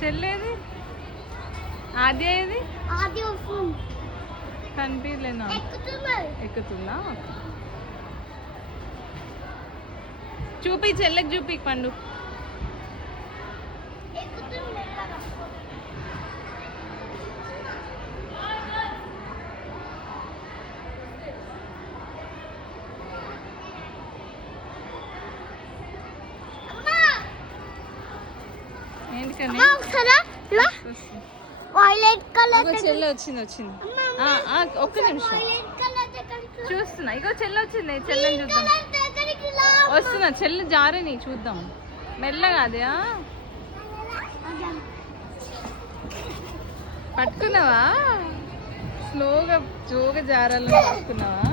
చెల్లేది ఆది ఏది కనిపించలేనా ఎక్కుతుందా చూపి చెల్లెకి చూపి పండు చెల్లె వచ్చింది ఒక్క నిమిషం చూస్తున్నా ఇగో చెల్లె వచ్చింది చెల్లెని చూద్దాం వస్తున్నా చెల్లె జారని చూద్దాం మెల్లగా అదే పట్టుకున్నావా స్లోగా జోగా జారాలని పట్టుకున్నావా